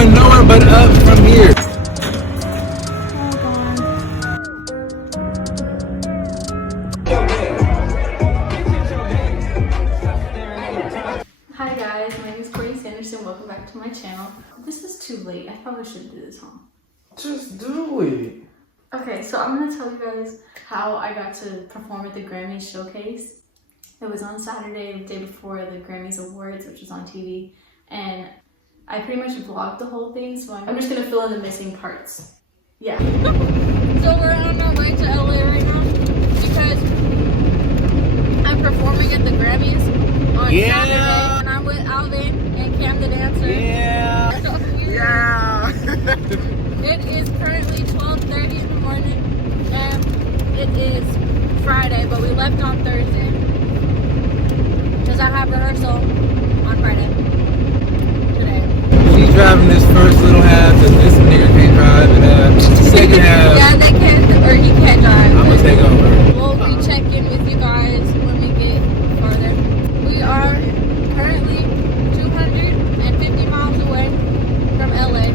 going nowhere but up from here. Hi guys, my name is Sanderson. Welcome back to my channel. This is too late. I probably shouldn't do this, huh? Just do it. Okay, so I'm gonna tell you guys how I got to perform at the Grammys showcase. It was on Saturday, the day before the Grammys Awards, which was on TV, and I pretty much vlogged the whole thing, so I'm just gonna fill in the missing parts. Yeah. So we're on our way to LA right now because I'm performing at the Grammys on Saturday, and I'm with Alvin and Cam the dancer. Yeah. It is currently 12:30 in the morning, and it is Friday, but we left on Thursday because I have rehearsal on Friday today. She's driving this first little half, and this nigga can't drive, and the second half. Yeah, they can't, or he can't drive. I'm gonna take over. We'll be checking with you guys when we get farther. We are currently 250 miles away from LA,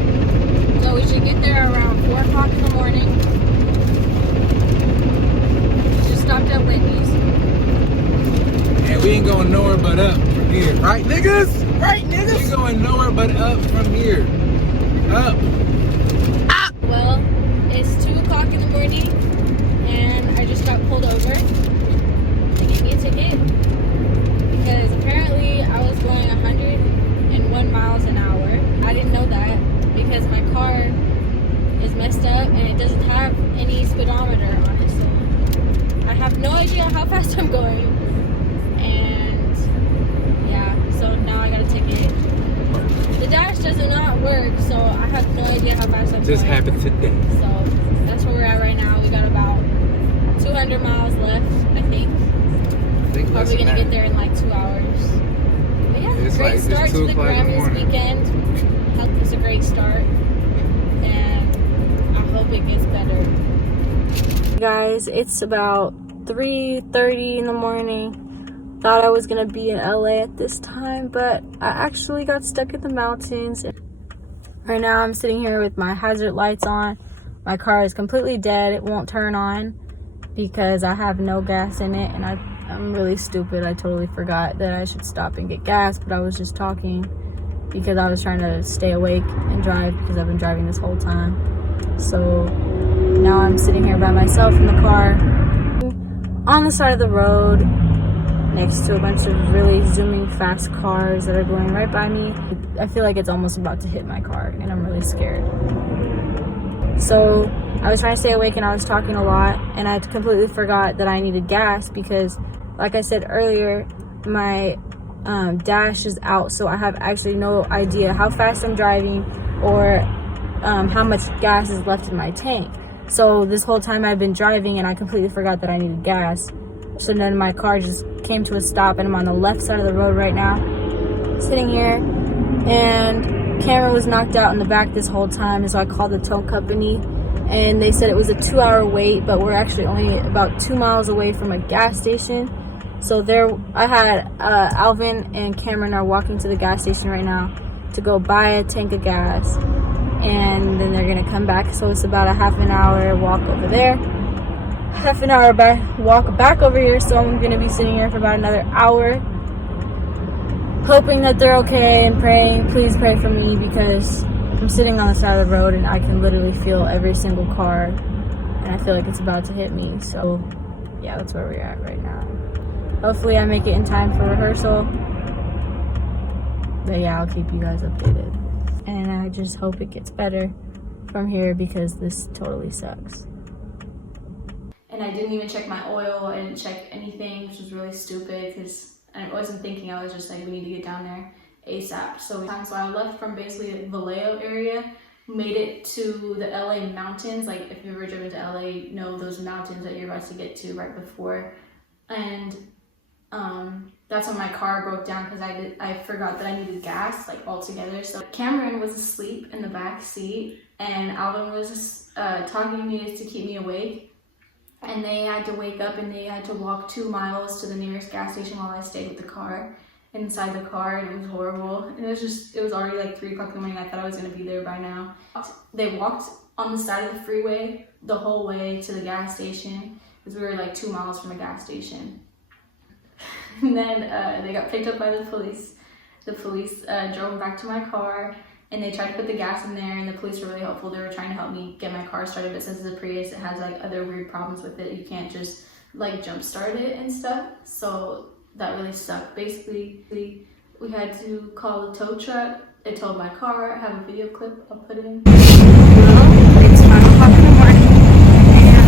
so we should get there around 4 o'clock in the morning. Just stopped at Wendy's. And we ain't going nowhere but up from here. Right, niggas? Right, niggas? We going nowhere but up from here. Up. Well, it's 2 o'clock in the morning, and I just got pulled over. They gave me a ticket because apparently I was going 101 miles an hour. I didn't know that because my car is messed up and it doesn't have any speedometer on it, so I have no idea how fast I'm going. And yeah, so now I got a ticket. The dash does not work, so I have no idea how fast I'm going. Just happened today. So that's where we're at right now. We got about 200 miles left, I think. Probably gonna get there in like 2 hours. But yeah, It's great like- it's start to 2 the o'clock in the Grammys morning. weekend. It was a great start, and I hope it gets better. Guys, it's about 3:30 in the morning. Thought I was gonna be in LA at this time, but I actually got stuck in the mountains. Right now I'm sitting here with my hazard lights on. My car is completely dead. It won't turn on because I have no gas in it, and I'm really stupid. I totally forgot that I should stop and get gas, but I was just talking because I was trying to stay awake and drive because I've been driving this whole time. So now I'm sitting here by myself in the car on the side of the road next to a bunch of really zooming fast cars that are going right by me. I feel like it's almost about to hit my car, and I'm really scared. So I was trying to stay awake and I was talking a lot, and I completely forgot that I needed gas because, like I said earlier, my dash is out, so I have actually no idea how fast I'm driving or how much gas is left in my tank. So this whole time I've been driving and I completely forgot that I needed gas. So then my car just came to a stop, and I'm on the left side of the road right now, sitting here, and Cameron was knocked out in the back this whole time, and so I called the tow company, and they said it was a 2-hour wait, but we're actually only about 2 miles away from a gas station. So there, I had Alvin and Cameron are walking to the gas station right now to go buy a tank of gas, and then they're gonna come back. So it's about a half an hour walk over there, half an hour walk back over here. So I'm gonna be sitting here for about another hour, hoping that they're okay and praying. Please pray for me because I'm sitting on the side of the road and I can literally feel every single car, and I feel like it's about to hit me. So yeah, that's where we're at right now. Hopefully I make it in time for rehearsal. But yeah, I'll keep you guys updated. And I just hope it gets better from here because this totally sucks. And I didn't even check my oil. I didn't check anything, which was really stupid because I wasn't thinking. I was just like, we need to get down there ASAP. So I left from basically the Vallejo area, made it to the LA mountains. Like if you've ever driven to LA, you know those mountains that you're about to get to right before. And that's when my car broke down because I forgot that I needed gas like altogether. So Cameron was asleep in the back seat, and Alvin was talking to me to keep me awake. And they had to wake up and they had to walk 2 miles to the nearest gas station while I stayed with the car. inside the car, and it was horrible. And it was already like 3 o'clock in the morning. I thought I was gonna be there by now. They walked on the side of the freeway the whole way to the gas station, because we were like 2 miles from a gas station. And then they got picked up by the police. The police drove back to my car, and they tried to put the gas in there, and the police were really helpful. They were trying to help me get my car started, but since it's a Prius, it has like other weird problems with it. You can't just like jump start it and stuff. So that really sucked. Basically, we had to call the tow truck. They towed my car. I have a video clip I'll put in. It's 5 o'clock in the morning, and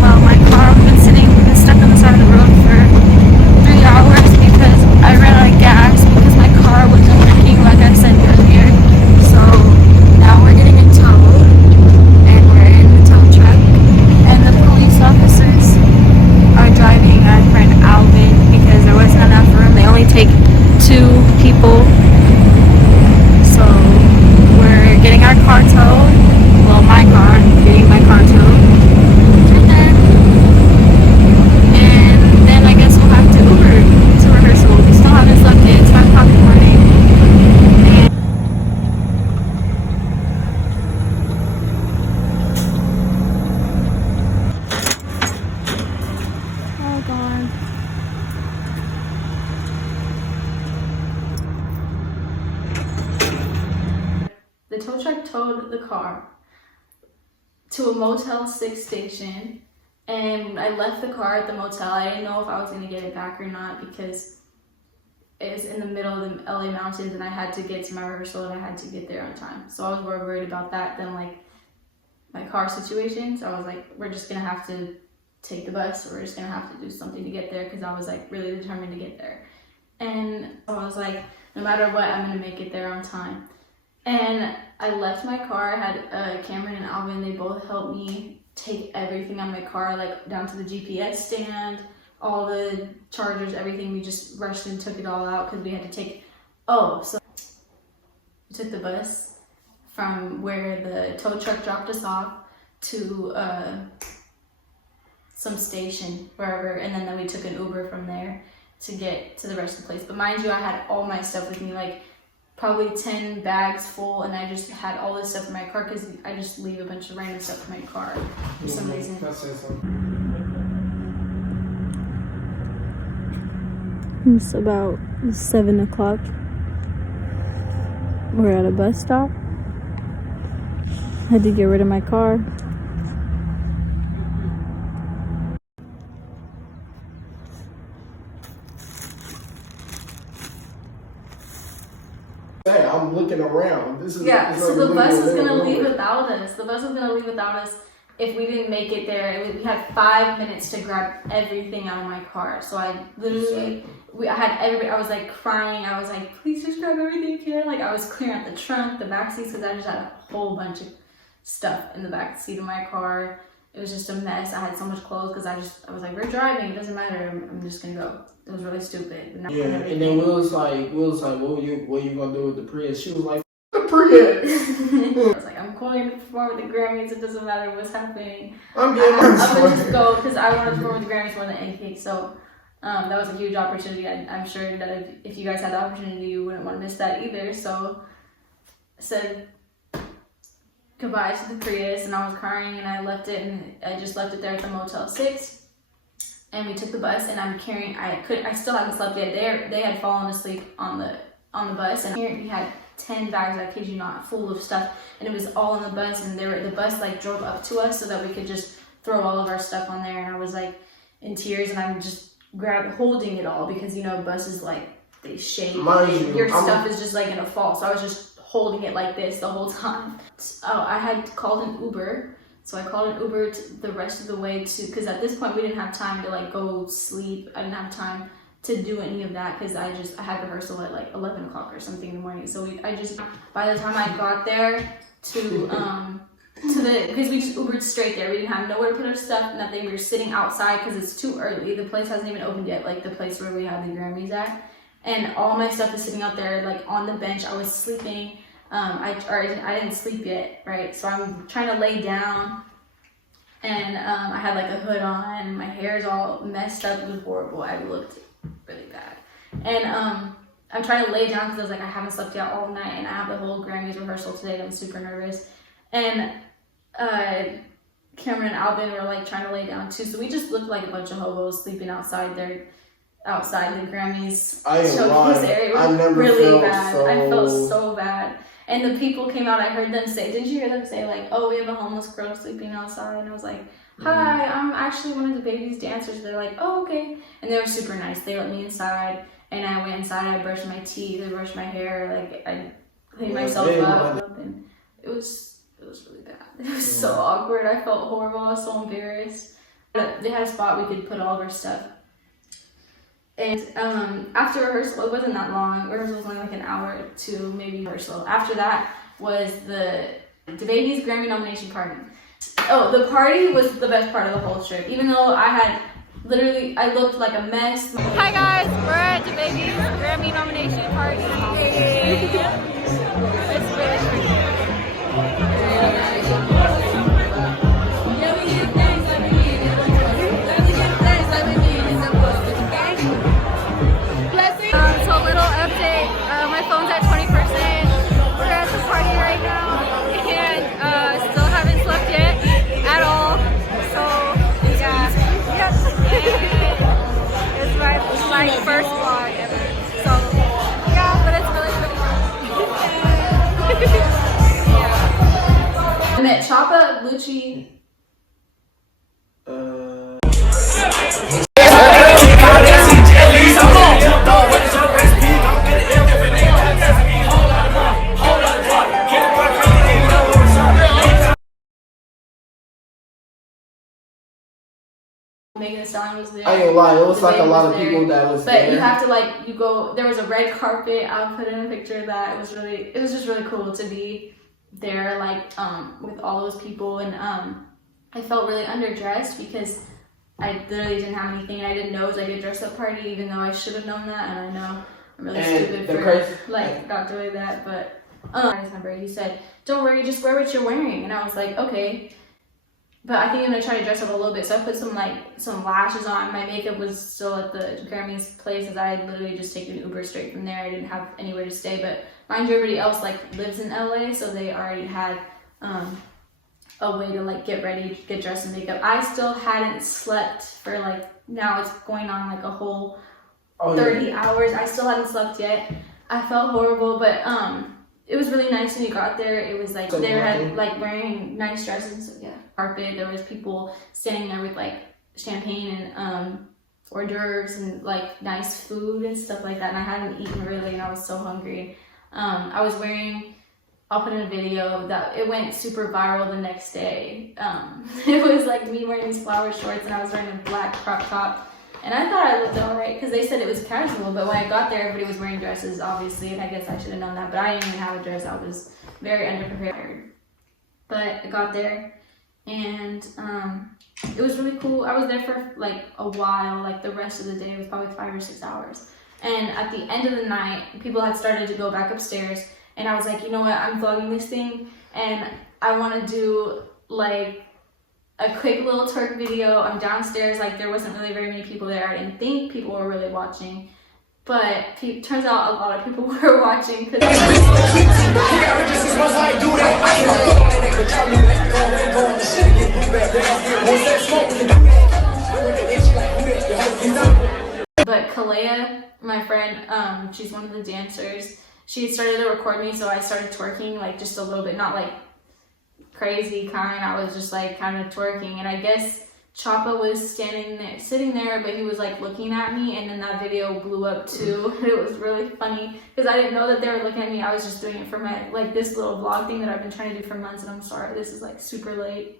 well, my car has been stuck on the side of the road for 3 hours because I ran out of gas because my car wasn't working, like I said earlier. So now we're getting it towed, and we're in the tow truck, and the police officers are driving our friend Alvin because there wasn't enough room. They only take 2 people. So we're getting our car towed. Well, my car, getting my car towed. And then I guess we'll have to Uber to rehearsal. We still haven't slept yet. It's 5 o'clock in the morning. Oh God. The tow truck towed the car to a Motel 6 station, and I left the car at the motel. I didn't know if I was going to get it back or not because it's in the middle of the LA mountains, and I had to get to my rehearsal and I had to get there on time. So I was more worried about that than like my car situation. So I was like, we're just going to have to take the bus, or we're just going to have to do something to get there, because I was like really determined to get there. And so I was like, no matter what, I'm going to make it there on time. And I left my car. I had Cameron and Alvin. They both helped me take everything on my car, like down to the GPS stand, all the chargers, everything. We just rushed and took it all out because we had to take, so we took the bus from where the tow truck dropped us off to some station, wherever, and then we took an Uber from there to get to the rest of the place. But mind you, I had all my stuff with me, like probably 10 bags full, and I just had all this stuff in my car because I just leave a bunch of random stuff in my car for some reason. It's about 7 o'clock. We're at a bus stop. I had to get rid of my car. Hey, I'm looking around. This is so the bus was gonna leave without us. The bus was gonna leave without us if we didn't make it there. We had 5 minutes to grab everything out of my car. So I literally, I was like crying. I was like, please just grab everything you can. Like I was clearing out the trunk, the back seats, because I just had a whole bunch of stuff in the back seat of my car. It was just a mess. I had so much clothes because I was like, we're driving. It doesn't matter. I'm just gonna go. It was really stupid. Yeah, and then Will was like, what you gonna do with the Prius? She was like, the Prius. I was like, I'm going to perform with the Grammys. It doesn't matter what's happening. I'm gonna just go because I want to perform with the Grammys more than anything. So that was a huge opportunity. I'm sure that if you guys had the opportunity, you wouldn't want to miss that either. So I said goodbye to the Prius, and I was crying, and I left it, and I just left it there at the Motel 6. And we took the bus, and I still haven't slept yet. They had fallen asleep on the bus, and here we had 10 bags, I kid you not, full of stuff, and it was all on the bus, and the bus like drove up to us so that we could just throw all of our stuff on there. And I was like in tears, and I'm just holding it all because buses like they shake, your stuff is just like gonna fall. So I was just holding it like this the whole time. I had called an Uber. So I called an Uber the rest of the way because at this point we didn't have time to like go sleep. I didn't have time to do any of that because I had rehearsal at like 11 o'clock or something in the morning. So by the time I got there because we just Ubered straight there. We didn't have nowhere to put our stuff, nothing. We were sitting outside because it's too early. The place hasn't even opened yet, like the place where we had the Grammys at. And all my stuff is sitting out there like on the bench. I was sleeping. I didn't sleep yet, right? So I'm trying to lay down, and I had like a hood on, and my hair is all messed up. It was horrible. really bad. And I'm trying to lay down because I was like, I haven't slept yet all night, and I have the whole Grammys rehearsal today, and I'm super nervous. And Cameron and Alvin were like trying to lay down too, so we just looked like a bunch of hobos sleeping outside the Grammys showcase area. It was really bad. I felt so bad. And the people came out, I heard them say, did you hear them say like, oh, we have a homeless girl sleeping outside? And I was like, hi, I'm actually one of Dababy's dancers. They're like, oh, okay. And they were super nice. They let me inside, and I went inside, I brushed my teeth, I brushed my hair, like I cleaned myself up, and it was really bad. It was so awkward. I felt horrible. I was so embarrassed. But they had a spot we could put all of our stuff. And after rehearsal, it wasn't that long. Rehearsal was only like an hour or two, maybe rehearsal. After that was the Dababy's Grammy nomination party. Oh, the party was the best part of the whole trip. Even though I looked like a mess. Hi guys, we're at Dababy's Grammy nomination party. Yay. It's really crazy. So a little update, my phone's at 20%. We're at the party right now and still haven't slept yet at all. So yeah, it's my first vlog ever. So yeah, but it's really fun. Yeah. I met Choppa, Lucci. Megan Thee Stallion was there. I ain't gonna lie, it was like a lot of people that was there. But you have to there was a red carpet. I'll put in a picture of that. It was just really cool to be there, with all those people. And I felt really underdressed because I literally didn't have anything. I didn't know it was like a dress-up party, even though I should have known that. And I know I'm really stupid for not doing that. But I remember he said, "Don't worry, just wear what you're wearing." And I was like, okay. But I think I'm gonna try to dress up a little bit. So I put some lashes on. My makeup was still at the Grammys place, as I had literally just taken Uber straight from there. I didn't have anywhere to stay. But mind you, everybody else lives in LA, so they already had a way to get ready, get dressed and makeup. I still hadn't slept for now it's going on a whole 30 hours. I still hadn't slept yet. I felt horrible, but it was really nice when you got there. It was they were wearing nice dresses. So yeah, carpet. There was people standing there with champagne and hors d'oeuvres and nice food and stuff like that. And I hadn't eaten really, and I was so hungry. I was wearing. I'll put in a video that it went super viral the next day. It was me wearing these flower shorts, and I was wearing a black crop top. And I thought I looked alright because they said it was casual, but when I got there, everybody was wearing dresses, obviously, and I guess I should have known that, but I didn't even have a dress. I was very underprepared. But I got there, and it was really cool. I was there for a while, the rest of the day. It was probably 5 or 6 hours. And at the end of the night, people had started to go back upstairs, and I was like, you know what, I'm vlogging this thing, and I want to do a quick little twerk video. I'm downstairs, there wasn't really very many people there. I didn't think people were really watching, but turns out a lot of people were watching. But Kalea, my friend, she's one of the dancers. She started to record me, so I started twerking just a little bit, not crazy kind. I was just kind of twerking, and I guess Choppa was sitting there, but he was looking at me, and then that video blew up too. It was really funny because I didn't know that they were looking at me. I was just doing it for my this little vlog thing that I've been trying to do for months, and I'm sorry this is super late.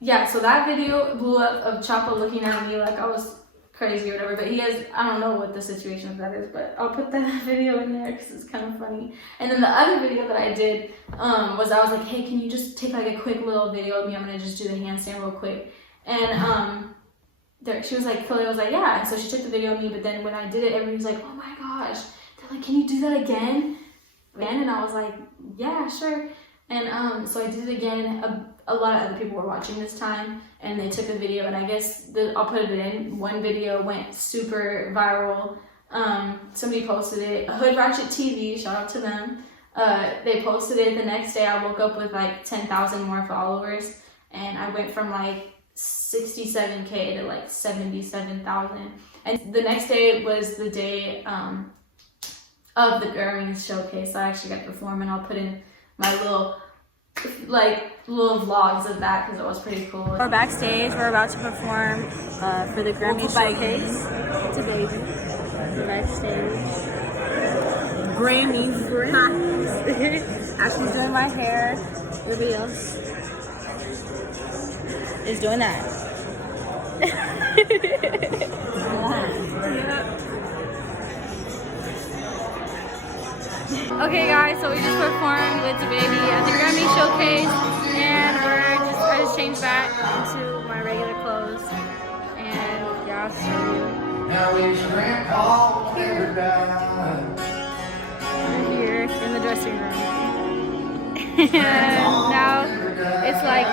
Yeah, so that video blew up of Choppa looking at me like I was crazy or whatever, but I don't know what the situation of that is, but I'll put that video in there because it's kind of funny. And then the other video that I did was I was like, hey, can you just take a quick little video of me? I'm gonna just do the handstand real quick. And she was like, Philly was like, yeah. And so she took the video of me, but then when I did it, everybody was like, oh my gosh. They're like, can you do that again? And I was like, yeah, sure. And so I did it again. A lot of other people were watching this time, and they took a video, and I guess I'll put it in. One video went super viral. Somebody posted it. Hood Ratchet TV, shout out to them. They posted it. The next day I woke up with like 10,000 more followers, and I went from like 67K to like 77,000. And the next day was the day of the Grammys showcase. So I actually got to perform, and I'll put in my little vlogs of that because it was pretty cool. We're backstage. We're about to perform for the Grammys showcase. Dababy. Backstage. Grammys. Ashley's doing my hair. Everybody else is doing that. Okay guys, so we just performed with Dababy at the Grammy showcase, and I just changed back into my regular clothes, and yeah, I'll show you. Now it's Grandpa We're here in the dressing room. And now it's like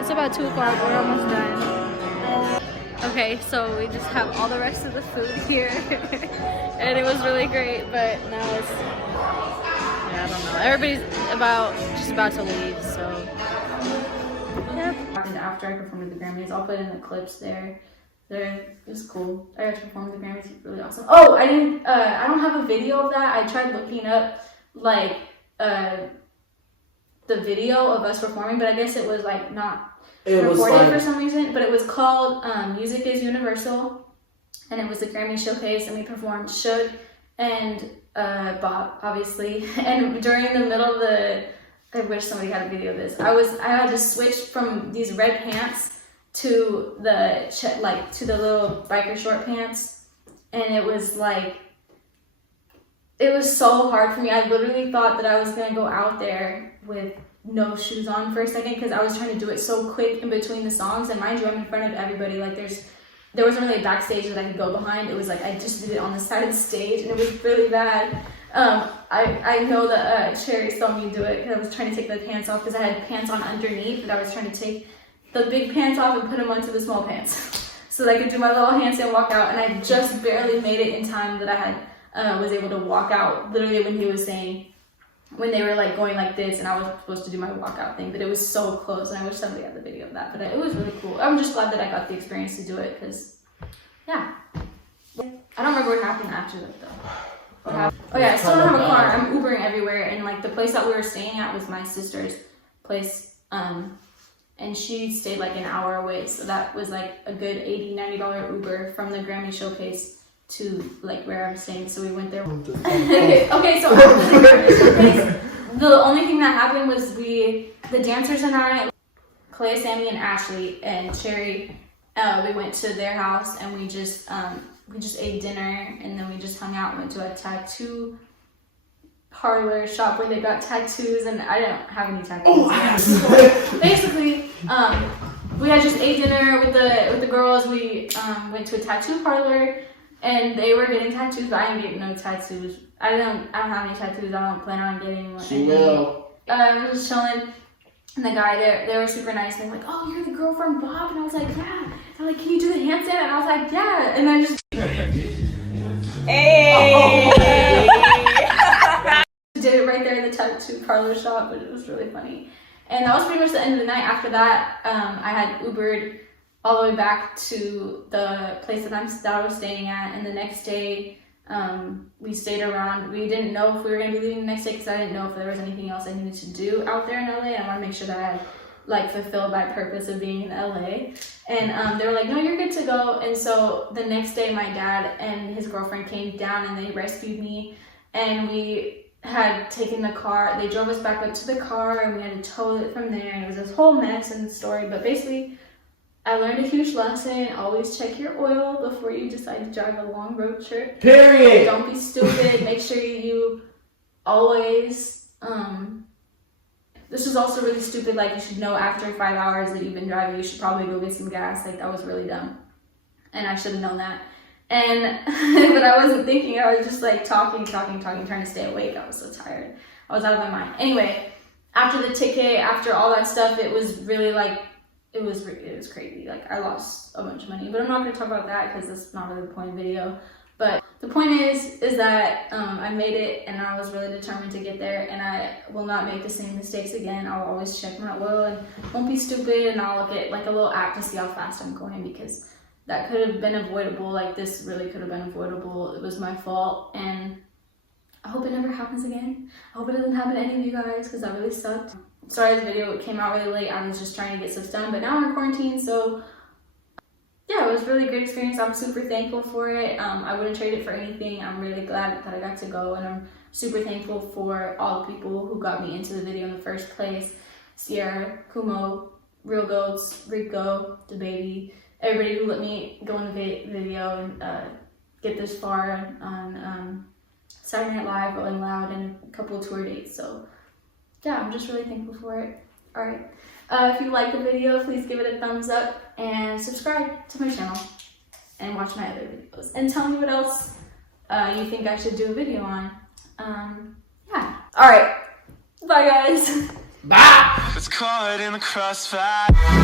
it's about 2 o'clock, we're almost done. Okay, so we just have all the rest of the food here. And it was really great, but now it's, yeah, I don't know. Everybody's just about to leave, so. Yep. And after I performed at the Grammys, I'll put in the clips there. It was cool. I got to perform at the Grammys, it was really awesome. Oh, I don't have a video of that. I tried looking up, like, the video of us performing, but I guess it was, like, not recorded for some reason, but it was called Music is Universal, and it was the Grammy showcase, and we performed Shook and Bob, obviously. And during the middle of I wish somebody had a video of this. I had to switch from these red pants to the little biker short pants, and it was so hard for me. I literally thought that I was gonna go out there with no shoes on for a second because I was trying to do it so quick in between the songs. And mind you, I'm in front of everybody. Like there wasn't really a backstage that I could go behind. It was like I just did it on the side of the stage, and it was really bad. I know that Cherry saw me do it because I was trying to take the pants off because I had pants on underneath, and I was trying to take the big pants off and put them onto the small pants so that I could do my little handstand walk out. And I just barely made it in time that I was able to walk out literally when he was saying, when they were like going like this, and I was supposed to do my walkout thing, but it was so close, and I wish somebody had the video of that. But it was really cool. I'm just glad that I got the experience to do it because, yeah. I don't remember what happened after that though. What happened? Oh yeah, I still don't have a car. I'm Ubering everywhere, and like the place that we were staying at was my sister's place, and she stayed like an hour away, so that was like a good $80-$90 Uber from the Grammy showcase to like where I'm staying. So we went there. Okay, so after the Grammy showcase, the only thing that happened was the dancers and I, Clay, Sammy, and Ashley and Cherry, we went to their house, and we just ate dinner, and then we just hung out and went to a tattoo parlor shop where they got tattoos, and I didn't have any tattoos. Basically, we had just ate dinner with the girls. We went to a tattoo parlor, and they were getting tattoos, but I didn't get no tattoos. I don't have any tattoos. I don't plan on getting one. She will. I was just chilling, and the guy there, they were super nice. They were like, "Oh, you're the girl from Bob," and I was like, "Yeah." They're like, "Can you do the handstand?" And I was like, "Yeah." And then just hey. Did it right there in the tattoo parlor shop, but it was really funny. And that was pretty much the end of the night. After that, I had Ubered all the way back to the place that I was staying at, and the next day we stayed around. We didn't know if we were going to be leaving the next day because I didn't know if there was anything else I needed to do out there in LA. I want to make sure that I had like fulfilled my purpose of being in LA. And they were like, "No, you're good to go." And so the next day my dad and his girlfriend came down, and they rescued me, and we had taken the car. They drove us back up to the car, and we had to tow it from there, and it was this whole mess and story. But basically, I learned a huge lesson. Always check your oil before you decide to drive a long road trip. Period. Don't be stupid. Make sure you always this was also really stupid. Like, you should know after 5 hours that you've been driving, you should probably go get some gas. Like, that was really dumb. And I should have known that. And, but I wasn't thinking. I was just like talking, trying to stay awake. I was so tired. I was out of my mind. Anyway, after the ticket, after all that stuff, it was really like, it was crazy. Like, I lost a bunch of money. But I'm not going to talk about that because that's not really the point of the video. But the point is that I made it, and I was really determined to get there, and I will not make the same mistakes again. I'll always check my oil and won't be stupid, and I'll look at like a little app to see how fast I'm going, because that could have been avoidable. Like, this really could have been avoidable. It was my fault, and I hope it never happens again. I hope it doesn't happen to any of you guys, because that really sucked. Sorry this video came out really late. I was just trying to get stuff done, but now I'm in quarantine, so yeah, it was a really great experience. I'm super thankful for it. I wouldn't trade it for anything. I'm really glad that I got to go, and I'm super thankful for all the people who got me into the video in the first place. Sierra, Kumo, Real Goats, Rico, Dababy, everybody who let me go in the video and get this far on Saturday Night Live, Rolling Loud, and a couple of tour dates. So yeah, I'm just really thankful for it. All right. If you like the video, please give it a thumbs up and subscribe to my channel and watch my other videos. And tell me what else you think I should do a video on. Yeah. All right. Bye, guys. Bye. It's caught in the crossfire.